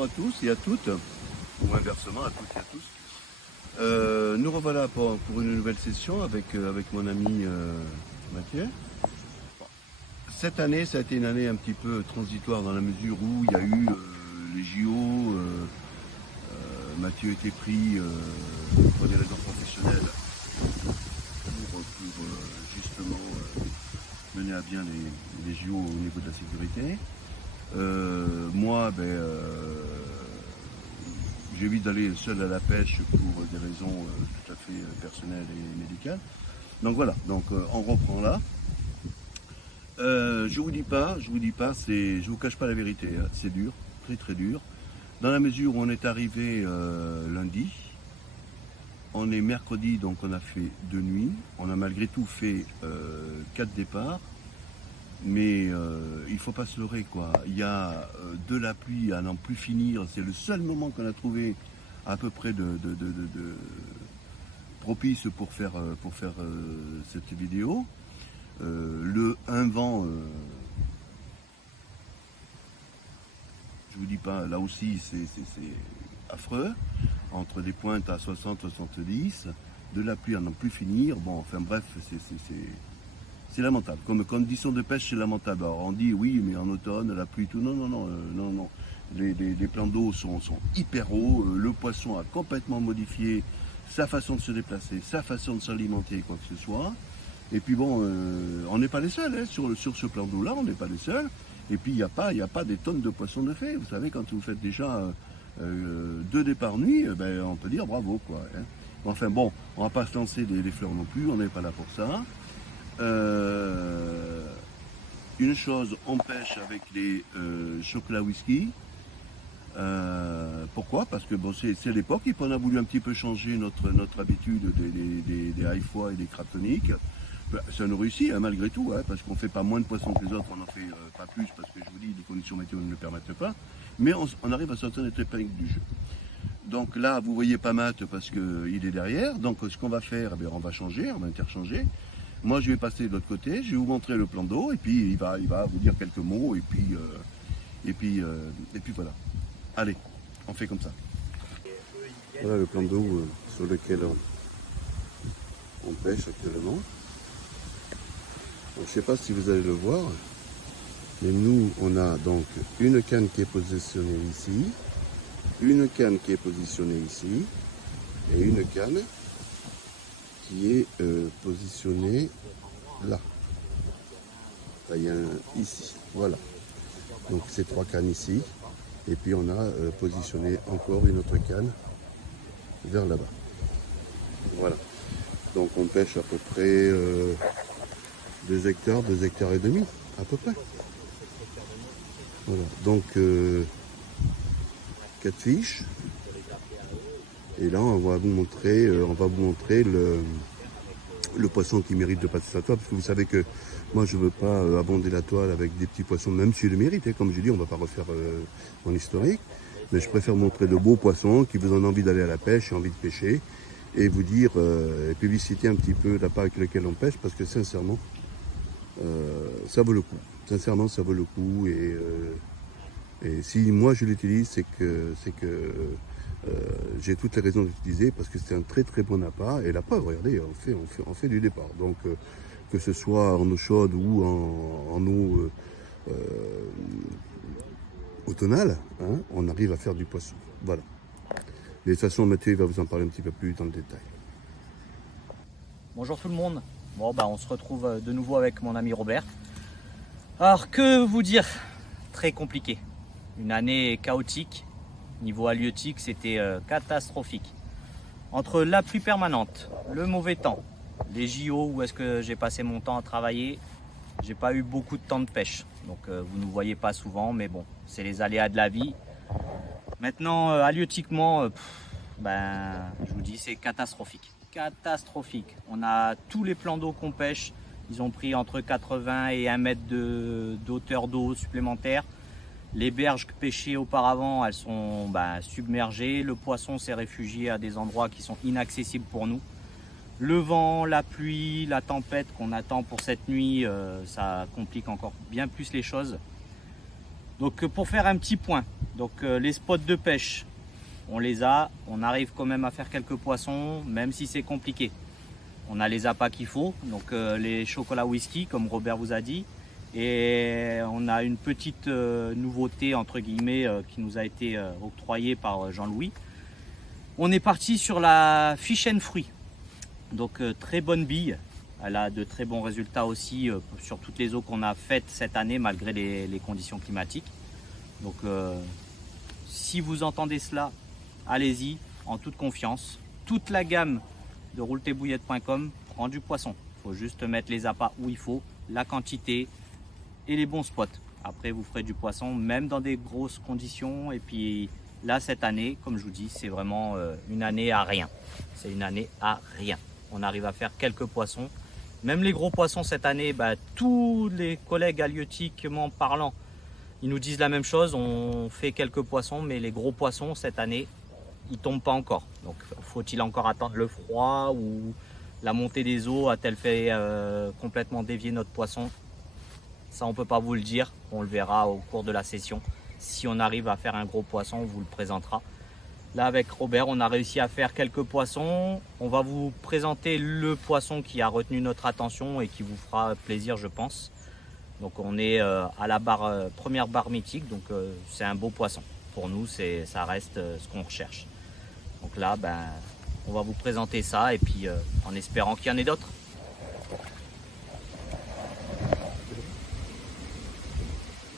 bonjour à tous et à toutes, ou inversement à toutes et à tous. Nous revoilà pour une nouvelle session avec mon ami Mathieu. Cette année, ça a été une année un petit peu transitoire dans la mesure où il y a eu les JO. Mathieu était pris pour des raisons professionnelles pour justement mener à bien les JO au niveau de la sécurité. Moi, j'évite d'aller seul à la pêche pour des raisons tout à fait personnelles et médicales. Donc voilà, on reprend là. Je vous dis pas, je vous cache pas la vérité, hein, c'est dur, très très dur. Dans la mesure où on est arrivé lundi, on est mercredi, donc on a fait 2 nuits, on a malgré tout fait 4 départs. Mais il ne faut pas se leurrer, quoi. Il y a de la pluie à n'en plus finir. C'est le seul moment qu'on a trouvé à peu près de propice pour faire cette vidéo. Un vent, je vous dis pas, là aussi c'est affreux, entre des pointes à 60-70, de la pluie à n'en plus finir. Bon, enfin bref, c'est lamentable. Comme condition de pêche, c'est lamentable. Alors on dit oui, mais en automne, la pluie, tout. Non. Les plans d'eau sont hyper hauts. Le poisson a complètement modifié sa façon de se déplacer, sa façon de s'alimenter, quoi que ce soit. Et puis bon, on n'est pas les seuls hein, sur ce plan d'eau-là, on n'est pas les seuls. Et puis il n'y a pas des tonnes de poissons de fait. Vous savez, quand vous faites déjà 2 départs nuit, on peut dire bravo, quoi. Hein. Enfin bon, on ne va pas se lancer des fleurs non plus, on n'est pas là pour ça. Une chose, on pêche avec les chocolats whisky. Pourquoi? Parce que bon, c'est l'époque et puis on a voulu un petit peu changer notre habitude des high-fois et des crabes toniques. Ça nous réussit hein, malgré tout, hein, parce qu'on ne fait pas moins de poissons que les autres, on n'en fait pas plus parce que je vous dis, les conditions météo ne le permettent pas. Mais on arrive à sortir notre épingle du jeu. Donc là, vous voyez pas Matt parce qu'il est derrière. Donc ce qu'on va faire, on va changer, on va interchanger. Moi, je vais passer de l'autre côté, je vais vous montrer le plan d'eau, et puis il va vous dire quelques mots, et puis voilà. Allez, on fait comme ça. Voilà le plan d'eau sur lequel on pêche actuellement. Je ne sais pas si vous allez le voir, mais nous, on a donc une canne qui est positionnée ici, une canne qui est positionnée ici, et une canne qui est positionné là. Il y a ici, voilà. Donc c'est 3 cannes ici. Et puis on a positionné encore une autre canne vers là-bas. Voilà. Donc on pêche à peu près 2 hectares et demi, à peu près. Voilà. Donc 4 fiches. Et là, on va vous montrer le poisson qui mérite de passer sa toile, parce que vous savez que moi, je ne veux pas abonder la toile avec des petits poissons, même s'ils le méritent. Hein. Comme je dis, on ne va pas refaire mon historique, mais je préfère montrer de beaux poissons qui vous donnent envie d'aller à la pêche et envie de pêcher, et vous dire, et publiciter un petit peu la part avec laquelle on pêche, parce que sincèrement, ça vaut le coup. Sincèrement, ça vaut le coup, et si moi je l'utilise, c'est que j'ai toutes les raisons d'utiliser parce que c'est un très très bon appât. Et la preuve, regardez, on fait du départ. Donc que ce soit en eau chaude ou en eau automnale, hein, on arrive à faire du poisson. Voilà. Mais de toute façon, Mathieu va vous en parler un petit peu plus dans le détail. Bonjour tout le monde. Bon, on se retrouve de nouveau avec mon ami Robert. Alors, que vous dire? Très compliqué. Une année chaotique. Niveau halieutique, c'était catastrophique. Entre la pluie permanente, le mauvais temps, les JO où est-ce que j'ai passé mon temps à travailler, j'ai pas eu beaucoup de temps de pêche. Donc vous ne nous voyez pas souvent, mais bon, c'est les aléas de la vie. Maintenant, halieutiquement, je vous dis, c'est catastrophique. Catastrophique. On a tous les plans d'eau qu'on pêche, ils ont pris entre 80 et 1 mètre d'auteur d'eau supplémentaire. Les berges pêchées auparavant, elles sont submergées. Le poisson s'est réfugié à des endroits qui sont inaccessibles pour nous. Le vent, la pluie, la tempête qu'on attend pour cette nuit, ça complique encore bien plus les choses. Donc pour faire un petit point, Donc les spots de pêche, on les a. On arrive quand même à faire quelques poissons, même si c'est compliqué. On a les appâts qu'il faut, donc les chocolats whisky, comme Robert vous a dit. Et on a une petite nouveauté, entre guillemets, qui nous a été octroyée par Jean-Louis. On est parti sur la fish and fruits. Donc très bonne bille. Elle a de très bons résultats aussi sur toutes les eaux qu'on a faites cette année, malgré les conditions climatiques. Donc si vous entendez cela, allez-y en toute confiance. Toute la gamme de rouletebouillette.com prend du poisson. Il faut juste mettre les appâts où il faut, la quantité et les bons spots. Après vous ferez du poisson même dans des grosses conditions. Et puis là cette année, comme je vous dis, c'est vraiment une année à rien. C'est une année à rien. On arrive à faire quelques poissons. Même les gros poissons cette année, tous les collègues halieutiquement parlant, ils nous disent la même chose. On fait quelques poissons, mais les gros poissons cette année, ils tombent pas encore. Donc faut-il encore attendre le froid ou la montée des eaux a-t-elle fait complètement dévier notre poisson? Ça on peut pas vous le dire. On le verra au cours de la session. Si on arrive à faire un gros poisson, on vous le présentera. Là avec Robert, on a réussi à faire quelques poissons. On va vous présenter le poisson qui a retenu notre attention et qui vous fera plaisir, je pense. Donc on est à la première barre mythique, donc c'est un beau poisson. Pour nous, ça reste ce qu'on recherche. Donc là, on va vous présenter ça et puis en espérant qu'il y en ait d'autres.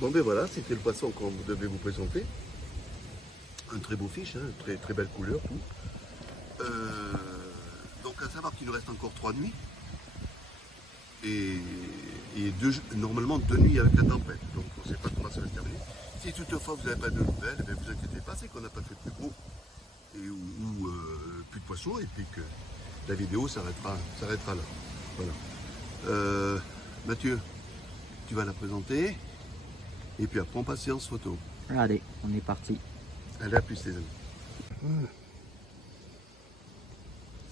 Bon ben voilà, c'était le poisson qu'on devait vous présenter. Un très beau fiche, hein, très belle couleur, tout. Donc à savoir qu'il nous reste encore 3 nuits. Et normalement 2 nuits avec la tempête. Donc on ne sait pas comment ça va se terminer. Si toutefois vous n'avez pas de nouvelles, ne vous inquiétez pas, c'est qu'on n'a pas fait plus gros ou plus de poissons et puis que la vidéo s'arrêtera là. Voilà. Mathieu, tu vas la présenter et puis après on passe séance photo. Allez, on est parti. Allez, à plus les amis.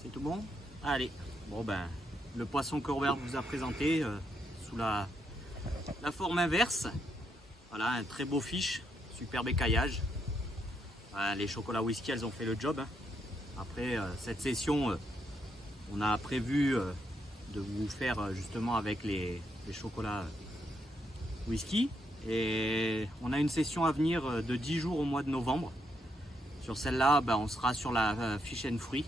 C'est tout bon? Allez. Bon le poisson que Robert vous a présenté sous la forme inverse. Voilà, un très beau fiche, superbe écaillage. Les chocolats whisky, elles ont fait le job. Hein. Après cette session, on a prévu de vous faire justement avec les chocolats whisky. Et on a une session à venir de 10 jours au mois de novembre. Sur celle-là, on sera sur la fish and fruits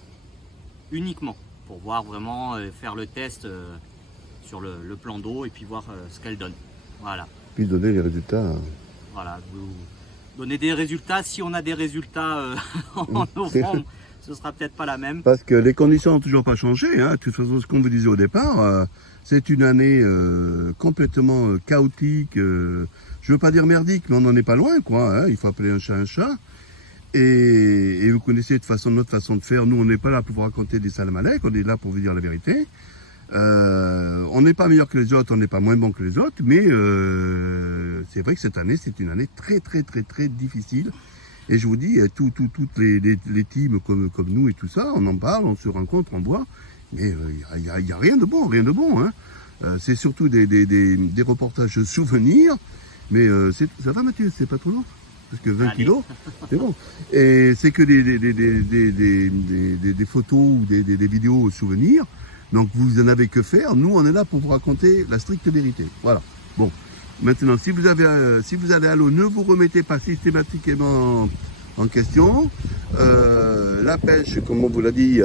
uniquement pour voir vraiment faire le test sur le plan d'eau et puis voir ce qu'elle donne. Voilà. Puis donner les résultats. Voilà, vous donner des résultats. Si on a des résultats en novembre, ce sera peut-être pas la même. Parce que les conditions n'ont toujours pas changé. Hein. De toute façon, ce qu'on vous disait au départ, c'est une année complètement chaotique. Je veux pas dire merdique, mais on n'en est pas loin, quoi. Hein. Il faut appeler un chat un chat. Et vous connaissez notre façon de faire. Nous, on n'est pas là pour vous raconter des salamalek, on est là pour vous dire la vérité. On n'est pas meilleur que les autres, on n'est pas moins bon que les autres, mais c'est vrai que cette année, c'est une année très difficile. Et je vous dis, toutes les teams comme nous et tout ça, on en parle, on se rencontre, on boit, mais il n'y a rien de bon, hein. C'est surtout des reportages souvenirs, mais ça va Mathieu, c'est pas trop long? Parce que 20 kilos, c'est bon. Et c'est que des photos ou des vidéos souvenirs. Donc vous en avez que faire. Nous, on est là pour vous raconter la stricte vérité. Voilà. Bon. Maintenant, si vous allez à l'eau, ne vous remettez pas systématiquement en question. La pêche, comme on vous l'a dit,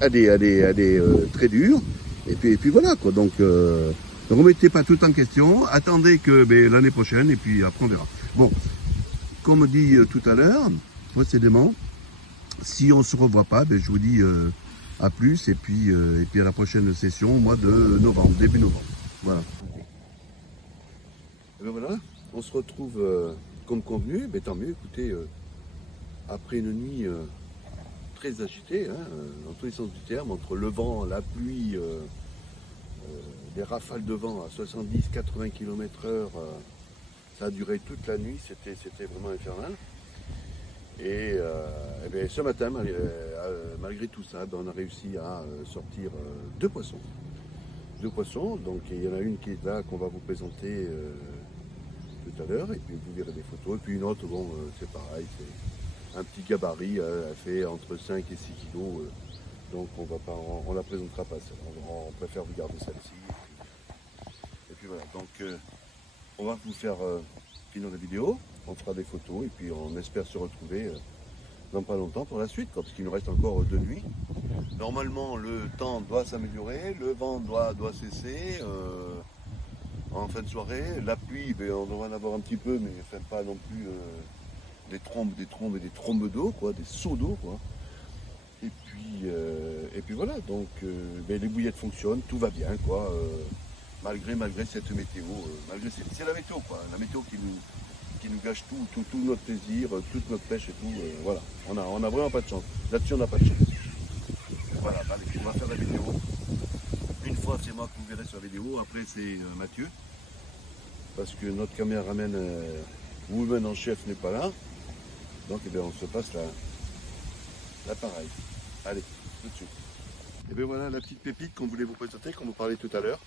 elle est très dure. Et puis voilà, quoi. Donc, ne remettez pas tout en question. Attendez que l'année prochaine, et puis après on verra. Bon. Comme dit tout à l'heure, précédemment, si on ne se revoit pas, je vous dis à plus et puis à la prochaine session au mois de novembre, début novembre. Voilà. Et voilà, on se retrouve comme convenu, mais tant mieux, écoutez, après une nuit très agitée, hein, dans tous les sens du terme, entre le vent, la pluie, des rafales de vent à 70-80 km/h. Ça a duré toute la nuit, c'était vraiment infernal. Et ce matin, malgré tout ça, on a réussi à sortir 2 poissons. 2 poissons, donc il y en a une qui est là, qu'on va vous présenter tout à l'heure, et puis vous verrez des photos. Et puis une autre, bon, c'est pareil, c'est un petit gabarit, elle fait entre 5 et 6 kilos. Donc on la présentera pas celle-là, on préfère vous garder celle-ci. Et puis voilà, donc on va vous faire finir la vidéo, on fera des photos, et puis on espère se retrouver dans pas longtemps pour la suite, parce qu'il nous reste encore 2 nuits. Normalement, le temps doit s'améliorer, le vent doit cesser en fin de soirée. La pluie, ben, on devrait en avoir un petit peu, mais enfin, pas non plus des trombes et des trombes d'eau, quoi, des seaux d'eau, quoi. Et puis voilà, donc ben, les bouillettes fonctionnent, tout va bien, quoi. Malgré cette météo, c'est la météo, quoi. La météo qui nous gâche tout notre plaisir, toute notre pêche et tout. Voilà, on a vraiment pas de chance. Là-dessus, on n'a pas de chance. Voilà, allez, on va faire la vidéo. Une fois, c'est moi que vous verrez sur la vidéo. Après, c'est Mathieu. Parce que notre caméraman woman en chef n'est pas là. Donc, eh bien, on se passe l'appareil. Allez, tout de suite. Et bien voilà la petite pépite qu'on voulait vous présenter, qu'on vous parlait tout à l'heure.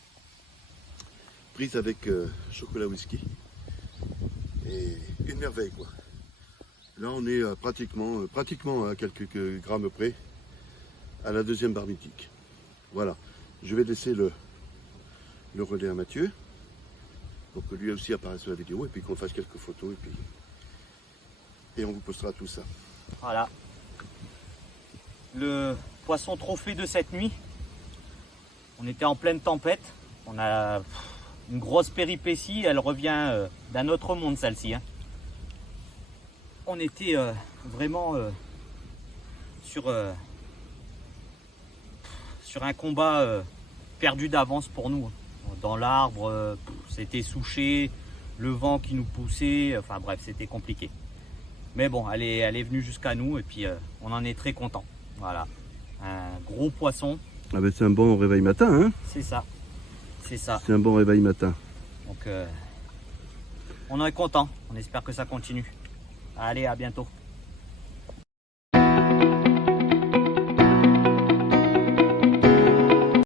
Prise avec chocolat whisky. Et une merveille, quoi. Là, on est pratiquement à quelques grammes près à la deuxième barre mythique. Voilà. Je vais laisser le relais à Mathieu pour que lui aussi apparaisse sur la vidéo et puis qu'on fasse quelques photos et on vous postera tout ça. Voilà. Le poisson trophée de cette nuit. On était en pleine tempête. On a une grosse péripétie. Elle revient d'un autre monde, celle-ci. Hein. On était vraiment sur un combat perdu d'avance pour nous. Dans l'arbre, c'était souché, le vent qui nous poussait, enfin bref, c'était compliqué. Mais bon, elle est venue jusqu'à nous et puis on en est très content. Voilà, un gros poisson. Ah ben c'est un bon réveil matin, hein. C'est ça, c'est ça. C'est un bon réveil matin. Donc on en est content, on espère que ça continue. Allez, à bientôt.